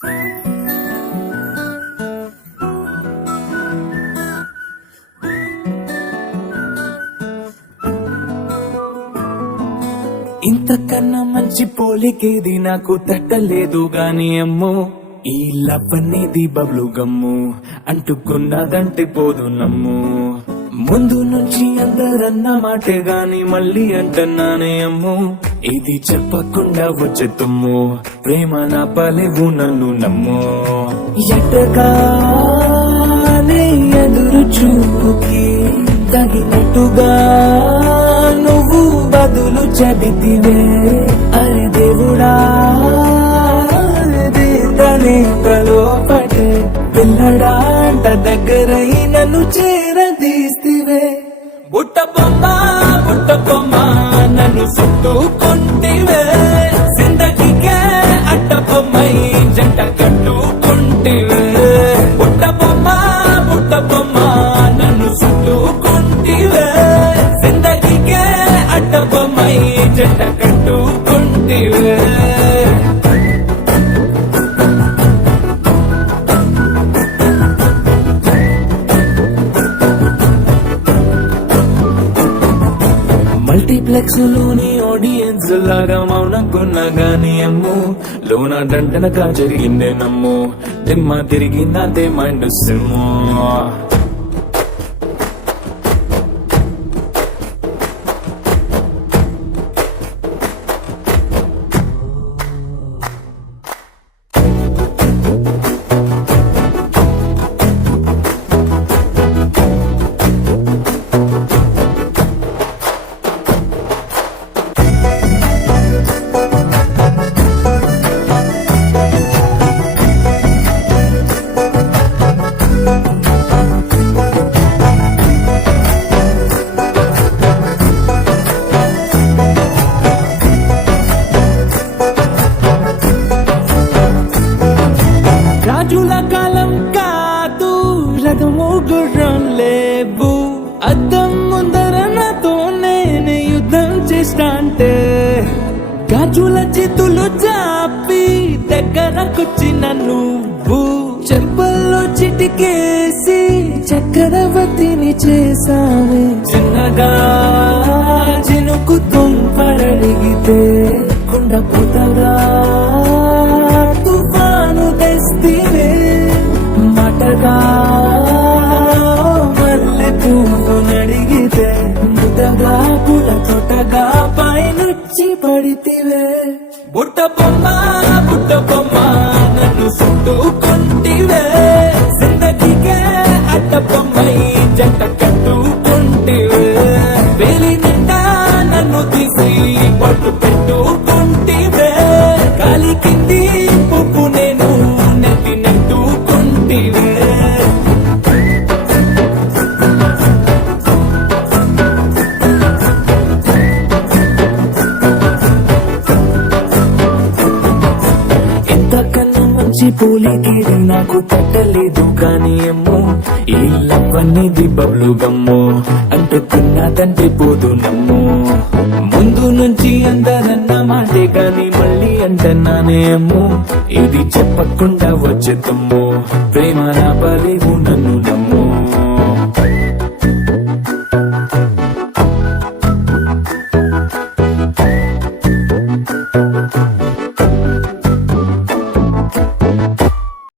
ఇంతకన్నా మంచి పోలికేది నాకు తట్టలేదు గాని అమ్మో, ఈ లవ్ అనేది బబ్లు గమ్ము, అంటుకున్నదంటే పోదు నమ్ము. ముందు నుంచి అందరన్న మాటే గాని మళ్ళీ అంటున్నానే అమ్ము, ఇది చెప్పకుండా వచ్చే తుమ్ము, ప్రేమ నా పలేవు నన్ను నమ్ము. ఎట్టగానే ఎదురు చూపుకి తగినట్టుగా నువ్వు బదులు చెబితివే, అరే దేవుడా తనే కలోపటే పిల్లడా అంట దగ్గరై నన్ను చేరదీస్తివే. బుట్ట బొమ్మ నన్ను చుట్టుకుంటివే, జిందగీకే అట్ట బొమ్మై జంట కట్టుకుంటివే. బుట్ట బొమ్మ నన్ను చుట్టుకుంటివే, జిందగీకే అట్ట బొమ్మై జంట కట్టుకుంటివే. మల్టీప్లెక్స్ లోని ఆడియన్స్ లాగా మౌనంకున్నా గాని అమ్ము, లోన దండనగా జరిగిందే నమ్ము, దిమ్మ తిరిగిందంతే మైండ్ సిమ్ము. రాజుల కాలం కాదు, రథము గుర్రం లేవు, అద్దం ముందర నాతో నేను యుద్ధం చేస్తాంటే, గాజుల చేతులు చాపి దగ్గరకొచ్చిన నువ్వు, చెంపల్లో చిటికేసి చక్రవర్తిని చేసావే. చిన్నగా చినుకు తుంపరడిగితే కుండ పుతగా తుఫాను తెస్తివే, మటగా మల్లె పువ్వు నడిగితే ముదగా పుల తొటగా పైనుచ్చి పడితివే. బుట్ట బొమ్మ నన్ను చుట్టుకుంటివే, జిందగీకే అట్ట బొమ్మై జంట కట్టుకుంటివే. వేలి నిండా నన్ను తీసి పట్టు పెట్టుకుంటివే, కాలి కింది పువ్వు నేను నెత్తి నెట్టుకుంటివే. ఎంతకన్నా మంచి పోలికేది నాకు తట్టలేదు కానీ అమ్మో, ఈ లవ్ అనేది బబ్లు గమ్ము, అంటుకున్నదంటే పోదు నమ్ము. ముందు నుంచి అందరన్న మాటే గాని మళ్ళీ అంటున్నానే అమ్ము, ఇది చెప్పకుండా వచ్చే తుమ్ము, ప్రేమ నా పలేవు నన్ను